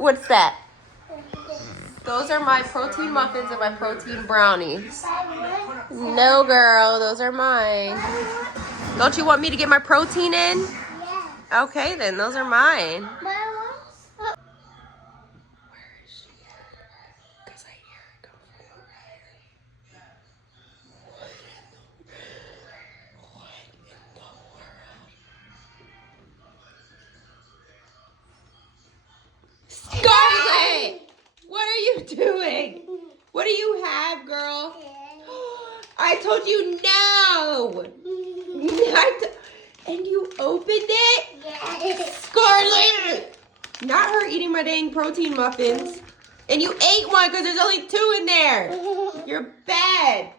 What's that? Those are my protein muffins and my protein brownies. No, girl, those are mine. Don't you want me to get my protein in? Yeah. Okay, then those are mine. Where is she? Because I hear her come from What in the world? Scarlett! What are you doing? What do you have, girl? I told you no! And you opened it? Yes. Scarlett! Not her eating my dang protein muffins. And you ate one because there's only 2 in there. You're bad.